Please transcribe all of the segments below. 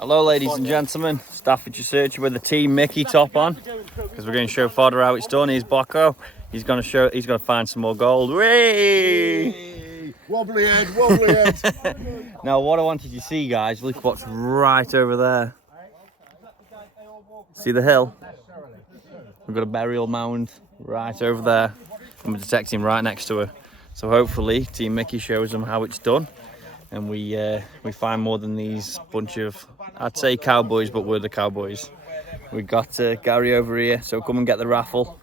Hello ladies and gentlemen, Staffordshire Searcher with the Team Mickey top on, because we're going to show fodder how it's done. Here's Bocco. He's going to find some more gold. Whee! Wobbly head. Now what I wanted you to see, guys, look what's right over there. See the hill? We've got a burial mound right over there, and we're detecting right next to her. So hopefully Team Mickey shows them how it's done, and we find more than these bunch of, I'd say cowboys, but we're the cowboys. We got Gary over here, so come and get the raffle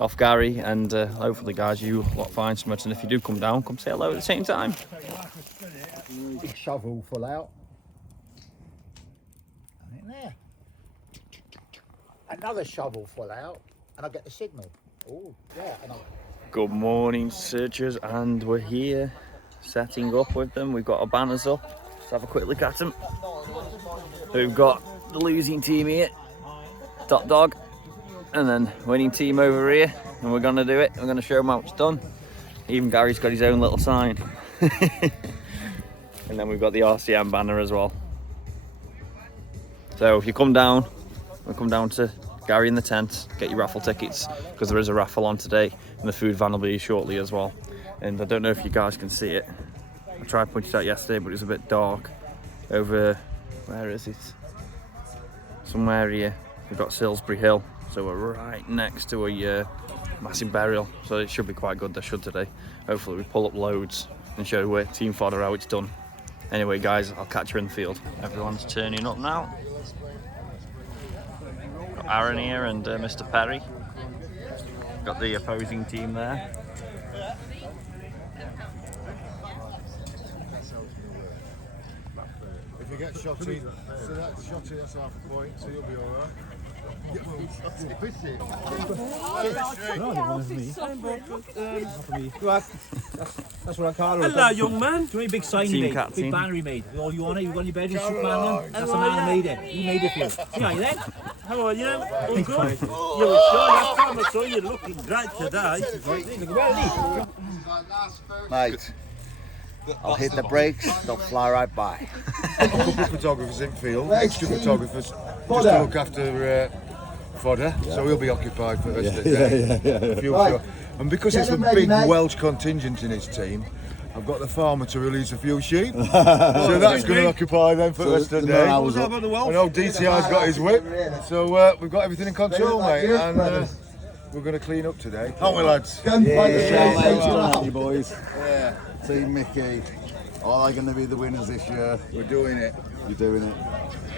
off Gary, and hopefully, guys, you lot find so much. And if you do come down, come say hello at the same time. Big shovel full out. In there. Another shovel full out, and I get the signal. Oh, yeah. Good morning, searchers, and we're here setting up with them. We've got our banners up. Let's have a quick look at them. We've got the losing team here, top dog, and then winning team over here, and we're gonna do it. We're gonna show them how it's done. Even Gary's got his own little sign. And then we've got the RCM banner as well. So if you come down, we'll come down to Gary in the tent, get your raffle tickets, because there is a raffle on today, and the food van will be shortly as well. And I don't know if you guys can see it. I tried pointing it out yesterday, but it was a bit dark. Over, where is it? Somewhere here. We've got Salisbury Hill, so we're right next to a massive burial. So it should be quite good, there should today. Hopefully we pull up loads and show Team Fodder how it's done. Anyway, guys, I'll catch you in the field. Everyone's turning up now. Got Aaron here and Mr. Perry. Got the opposing team there. If you get shotty, so that's shotty, that's half a point, so you'll be alright. That's what I call it. Hello, young man. Do you want a big sign he made? Big banner he made. All you want it? You got any bedroom shoot man on? That's the man who made it. He made it for you. See how you then? How are you? All good? You were sure last time I saw you looking great today. Mate, I'll hit the brakes, they'll fly right by. A couple of photographers in field, extra photographers, just to look after fodder, so we'll be occupied for the rest of the day. Sure. And because it's a big Welsh contingent in his team, I've got the farmer to release a few sheep, so that's going to occupy them for the rest of the day. I know DTI's got his whip, so we've got everything in control, mate, and we're going to clean up today, aren't we, lads? Yeah, you boys. Yeah. Team Mickey, are they going to be the winners this year? We're doing it. You're doing it.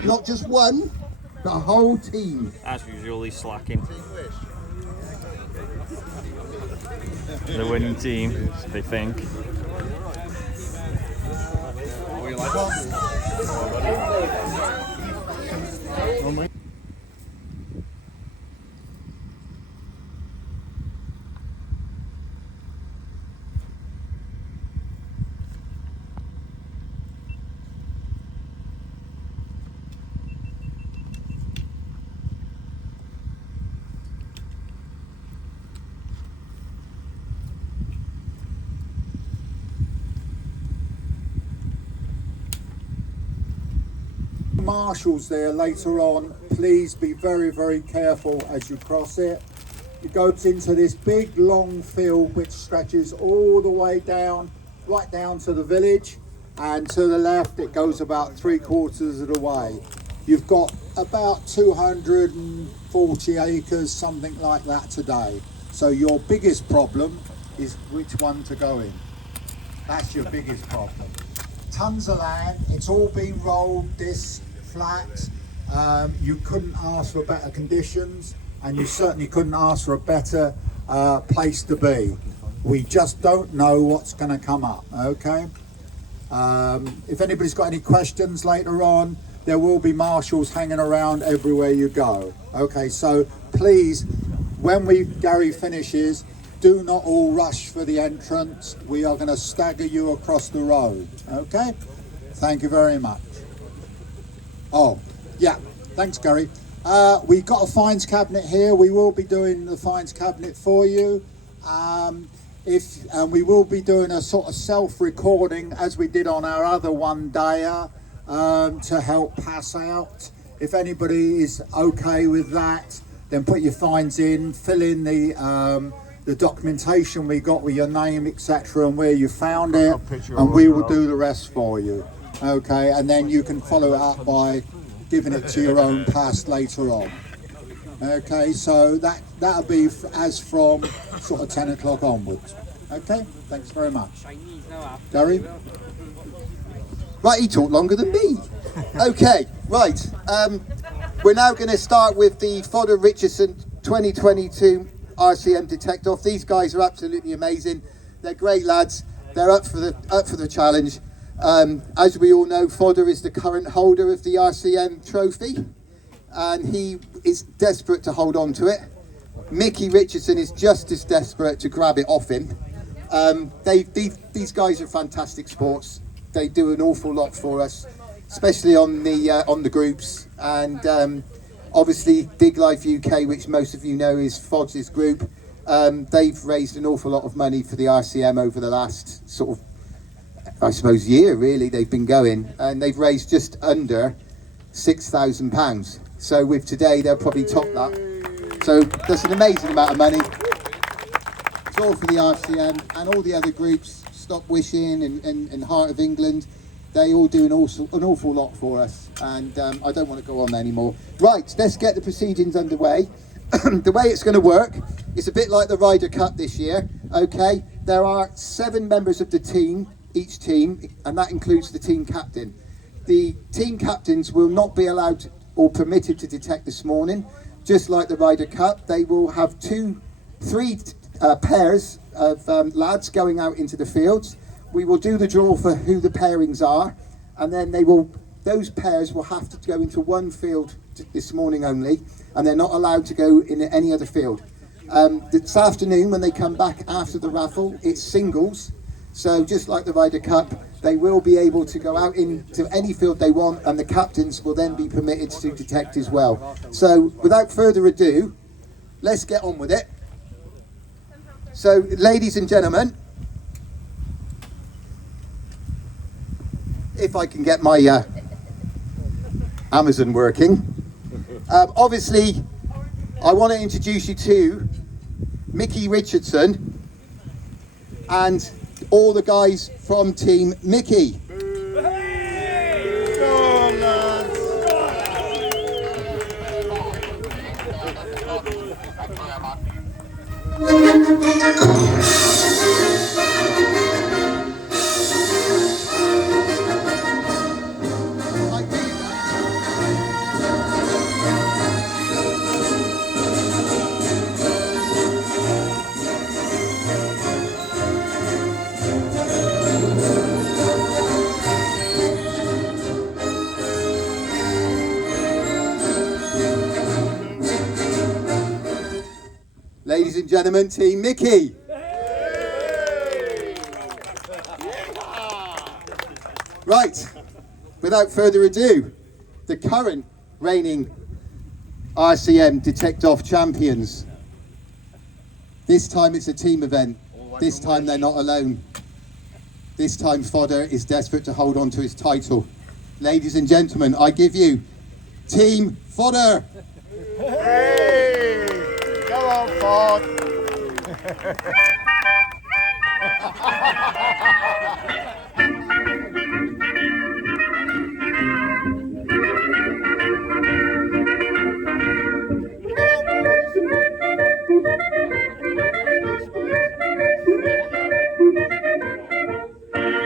Not just one, the whole team. As usual, he's slacking. The winning team, they think. Marshals there later on, please be very, very careful as you cross it. It goes into this big long field which stretches all the way down, right down to the village, and to the left it goes about 3/4 of the way. You've got about 240 acres, something like that today. So your biggest problem is which one to go in. That's your biggest problem. Tons of land, it's all been rolled, this flat. You couldn't ask for better conditions, and you certainly couldn't ask for a better place to be. We just don't know what's going to come up, okay? If anybody's got any questions later on, there will be marshals hanging around everywhere you go. Okay, so please, when Gary finishes, do not all rush for the entrance. We are going to stagger you across the road, okay? Thank you very much. Oh, yeah, thanks, Gary. We've got a fines cabinet here. We will be doing the fines cabinet for you. We will be doing a sort of self-recording as we did on our other one-dayer. to help pass out. If anybody is okay with that, then put your fines in, fill in the documentation we got with your name, etc., and where you found it, and we will do the rest for you. Okay, and then you can follow it up by giving it to your own pass later on. Okay, so that'll be as from sort of 10 o'clock onwards. Okay, thanks very much. Gary? Right, he talked longer than me. Okay, right. We're now going to start with the Fodder Richardson 2022 RCM Detect Off. These guys are absolutely amazing. They're great lads. They're up for the challenge. As we all know, Fodder is the current holder of the RCM trophy, and he is desperate to hold on to it. Mickey Richardson is just as desperate to grab it off him. These guys are fantastic sports. They do an awful lot for us, especially on the groups, and obviously Dig Life UK, which most of you know is Fods' group. They've raised an awful lot of money for the RCM over the last sort of, I suppose, year really. They've been going, and they've raised just under £6,000. So with today, they'll probably top that. So that's an amazing amount of money. It's all for the RCM and all the other groups, Stop Wishing and Heart of England. They all do an awful lot for us, and I don't want to go on anymore. Right, let's get the proceedings underway. The way it's going to work, it's a bit like the Ryder Cup this year. Okay, there are 7 members of the team, each team, and that includes the team captain. The team captains will not be allowed or permitted to detect this morning. Just like the Ryder Cup, they will have 3 pairs of lads going out into the fields. We will do the draw for who the pairings are, and then those pairs will have to go into one field this morning only, and they're not allowed to go in any other field. This afternoon, when they come back after the raffle, it's singles. So just like the Ryder Cup, they will be able to go out into any field they want, and the captains will then be permitted to detect as well. So without further ado, let's get on with it. So ladies and gentlemen, if I can get my Amazon working, obviously I want to introduce you to Mickey Richardson and all the guys from Team Mickey. Ladies and gentlemen, Team Mickey. Right, without further ado, the current reigning RCM Detect Off champions. This time it's a team event. This time they're not alone. This time Fodder is desperate to hold on to his title. Ladies and gentlemen, I give you Team Fodder. Hey! Go on, Ford!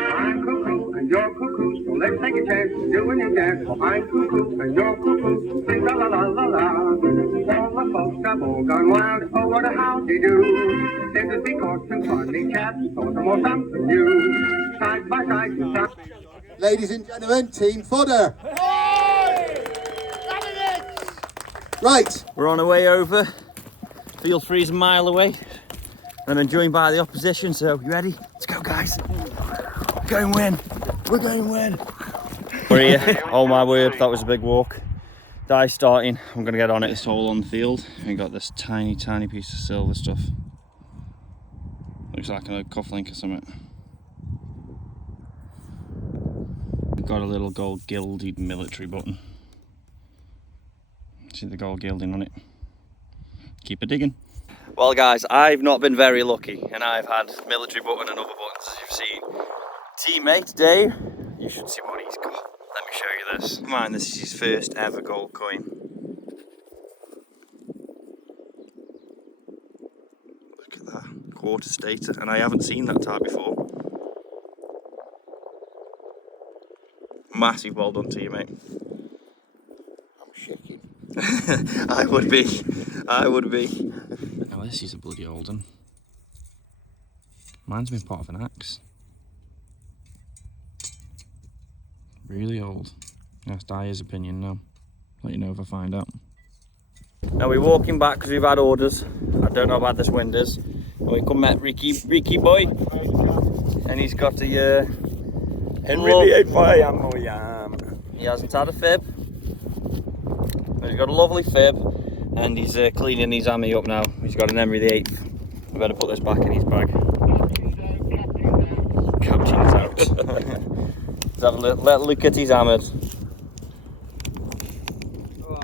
I'm cuckoo and you're cuckoo, so let's take a chance doing it dance. I'm cuckoo and you're cuckoo, sing la la la la la. All the folks have all gone wild, oh what a howdy do. This is because some funny chaps thought some more something new. Side by side, Ladies and gentlemen, Team Fodder. Right. We're on our way over. Field 3's a mile away. And I'm joined by the opposition, so you ready? Let's go, guys. We're going to win. We're going to win. We're here. Oh my word, that was a big walk. Die starting. I'm going to get on it. It's all on the field. We got this tiny, tiny piece of silver stuff. Looks like a cufflink or something. got a little gold gilded military button. See the gold gilding on it. Keep it digging. Well guys, I've not been very lucky and I've had military button and other buttons as you've seen. Teammate Dave, you should see what he's got. Let me show you this. Mind, this is his first ever gold coin. Look at that, quarter stater, and I haven't seen that type before. Massive well done to you, mate. I'm shaking. I would be. Now this is a bloody old one. Mine's been part of an axe. Really old. That's Dyer's opinion now. Let you know if I find out. Now we're walking back because we've had orders. I don't know how bad this wind is. We come met Ricky boy. And he's got a Henry VIII. He hasn't had a fib. But he's got a lovely fib. And he's cleaning his hammy up now. He's got an Henry VIII. I better put this back in his bag. Captain's out. Let's have a look at his hammered.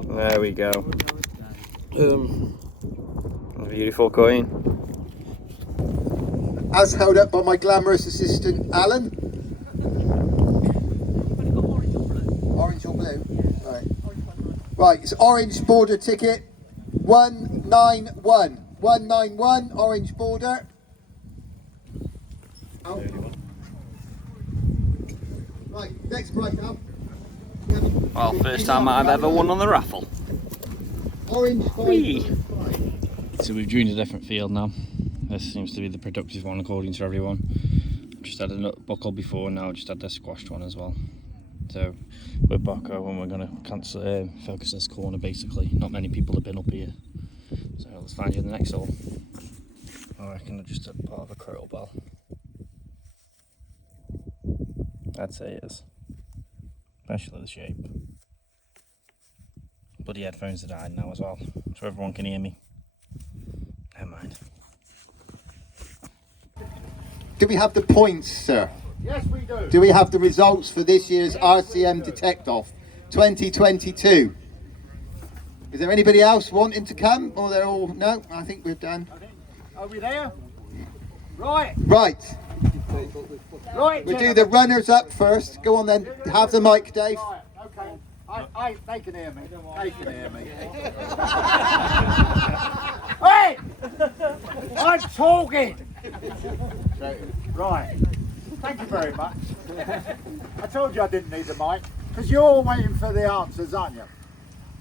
There we go. A beautiful coin. As held up by my glamorous assistant, Alan. Orange or blue? Right. Right, it's orange border ticket. 191. 191, orange border. Out. Right, next prize up. Well, first time I've ever won on the raffle. Orange 5. So we've joined a different field now. This seems to be the productive one according to everyone. Just had a nut buckle before, now just had the squashed one as well. So we're back over and we're going to focus this corner basically. Not many people have been up here. So let's find you in the next hole. I reckon they're just a part of a crotal bell. I'd say it is. Especially the shape. Bloody headphones are dying now as well, so everyone can hear me. Never mind. Do we have the points, sir? Yes, we do. Do we have the results for this year's RCM Detect-Off 2022? Is there anybody else wanting to come? Or they're all... No, I think we're done. Are we there? Right. Right. Right. We'll do the runners up first. Go on then. Have the mic, Dave. Right, okay. They can hear me. They can hear me. Hey! I'm talking! Right. Thank you very much. I told you I didn't need the mic, because you're all waiting for the answers, aren't you?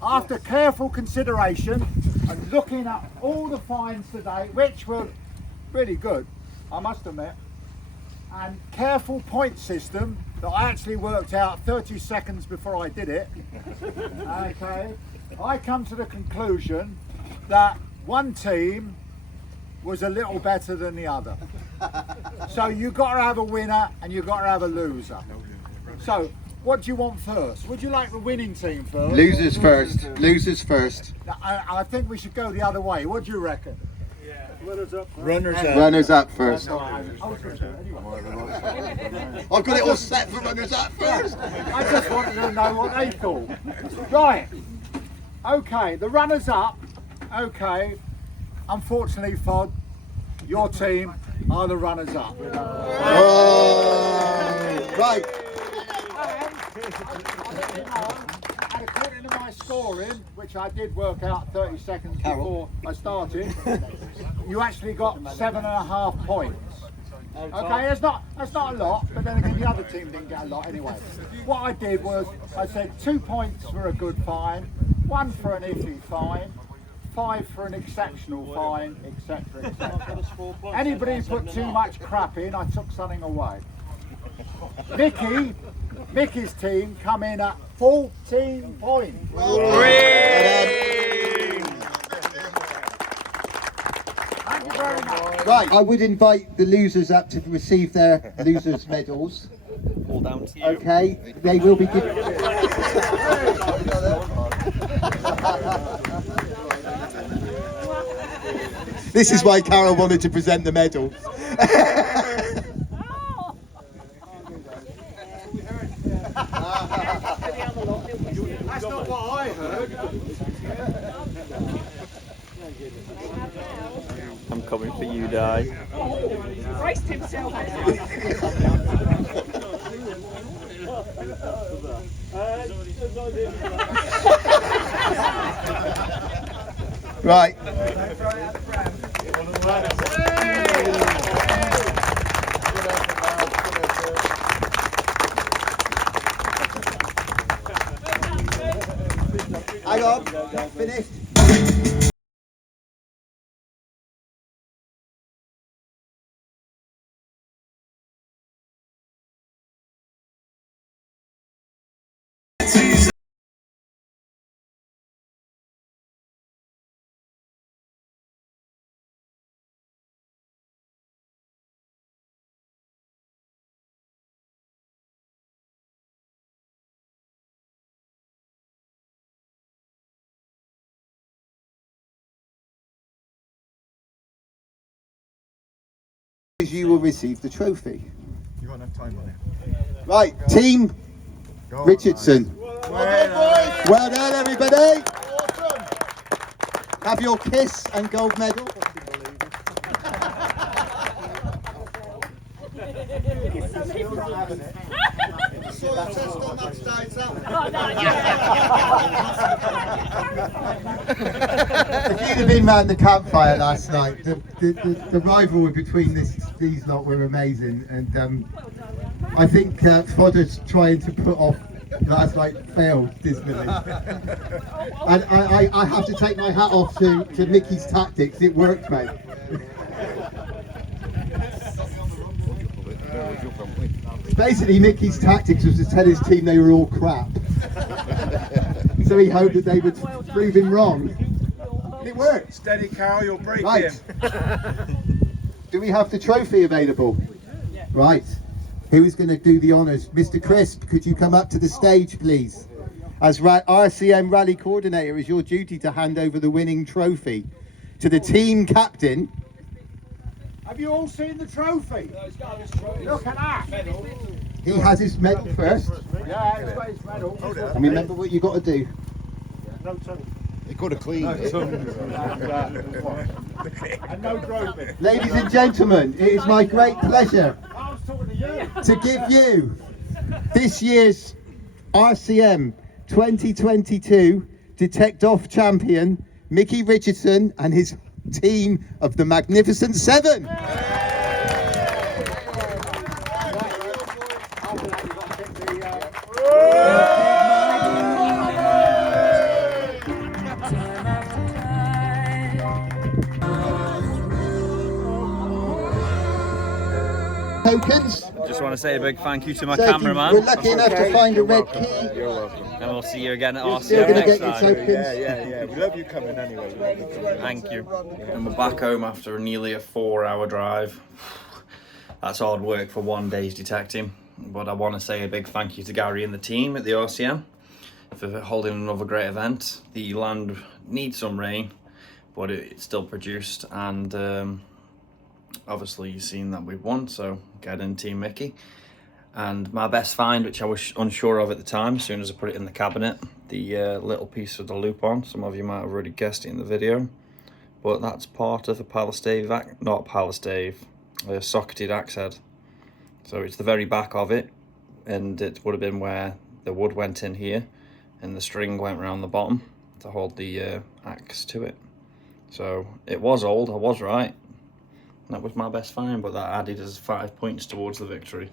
After careful consideration and looking at all the finds today, which were really good, I must admit, and careful point system that I actually worked out 30 seconds before I did it, okay, I come to the conclusion that one team was a little better than the other. So you've got to have a winner and you've got to have a loser. So what do you want first? Would you like the winning team first? Losers first. Losers first. I think we should go the other way. What do you reckon? Runners up. Runners up first. I've I've got it all set for runners up first. I just wanted to know what they thought. Right. Okay, the runners up. Okay. Unfortunately, Fod, your team are the runners up. Oh, right. And according to my scoring, which I did work out 30 seconds before I started, you actually got 7.5 points. Okay, that's not a lot, but then again the other team didn't get a lot anyway. What I did was I said 2 points for a good find, 1 for an iffy find, 5 for an exceptional find, etc, etc. Anybody who put too much crap in, I took something away. Mickey's team come in at 14 points. Thank you very much. Right, I would invite the losers up to receive their losers' medals. All down to you. Okay, they will be given. This is why Carol wanted to present the medals. That's not what I heard. I'm coming for you, Di. Braced himself. Right. Hang on, finished. You will receive the trophy. You got enough time on it. Right, team Go Richardson. Well Well done, everybody. Have your kiss and gold medal. If you'd have been round the campfire last night, the rivalry between these lot were amazing, and I think Fodder's trying to put off last night failed dismally. And I have to take my hat off to Mickey's tactics. It worked, mate. Basically, Mickey's tactics was to tell his team they were all crap. So he hoped that they would prove him wrong. And it worked. Steady, Carl, you'll break Right. him. Do we have the trophy available? Right. Who is going to do the honours? Mr. Crisp, could you come up to the stage, please? As RCM Rally Coordinator, it's your duty to hand over the winning trophy to the team captain. Have you all seen the trophy? Look at that. He has his medal first. Yeah, he's got his medal. And remember what you got to do. No tongue. He could have cleaned it. And no groping. Ladies and gentlemen, it is my great pleasure I was talking to you. to give you this year's RCM 2022 Detect Off champion, Mickey Richardson, and his team of the Magnificent Seven. Tokens. Just want to say a big thank you to my So if you cameraman. were lucky enough to find a red key, And we'll see you again at you're RCM going to next get your time. tokens. Yeah. We love you coming anyway. We love you coming. Thank you. And we're back home after nearly a 4-hour drive. That's hard work for one day's detecting. But I want to say a big thank you to Gary and the team at the RCM for holding another great event. The land needs some rain, but it still produced, and obviously you've seen that we won, so get in Team Mickey. And my best find, which I was unsure of at the time, as soon as I put it in the cabinet, the little piece with the loop on. Some of you might have already guessed it in the video, but that's part of a socketed axe head. So it's the very back of it, and it would have been where the wood went in here and the string went around the bottom to hold the axe to it. So it was old, I was right. That was my best find, but that added as 5 points towards the victory.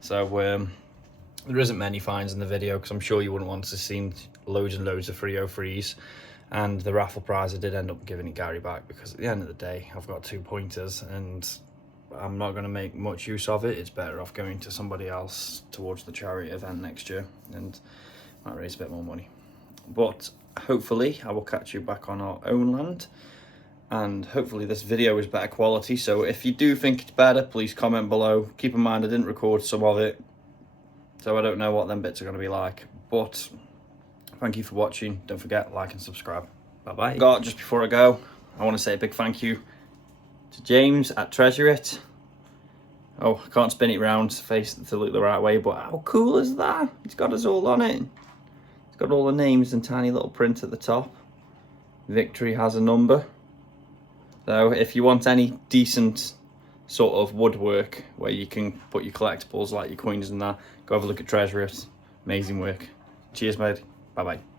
So there isn't many finds in the video, because I'm sure you wouldn't want to see loads and loads of 303s. And the raffle prize, I did end up giving it Gary back, because at the end of the day, I've got 2 pointers and I'm not going to make much use of it. It's better off going to somebody else towards the charity event next year, and might raise a bit more money. But hopefully I will catch you back on our own land, and hopefully this video is better quality. So if you do think it's better, please comment below. Keep in mind I didn't record some of it, so I don't know what them bits are going to be like. But thank you for watching. Don't forget, like and subscribe. Bye bye. Just before I go, I want to say a big thank you to James at Treasure It. Oh, I can't spin it round to face to look the right way, but how cool is that? It's got us all on it. It's got all the names in tiny little print at the top. Victory has a number. So if you want any decent sort of woodwork where you can put your collectibles like your coins and that, go have a look at Treasure It. Amazing work. Cheers, mate. Bye bye.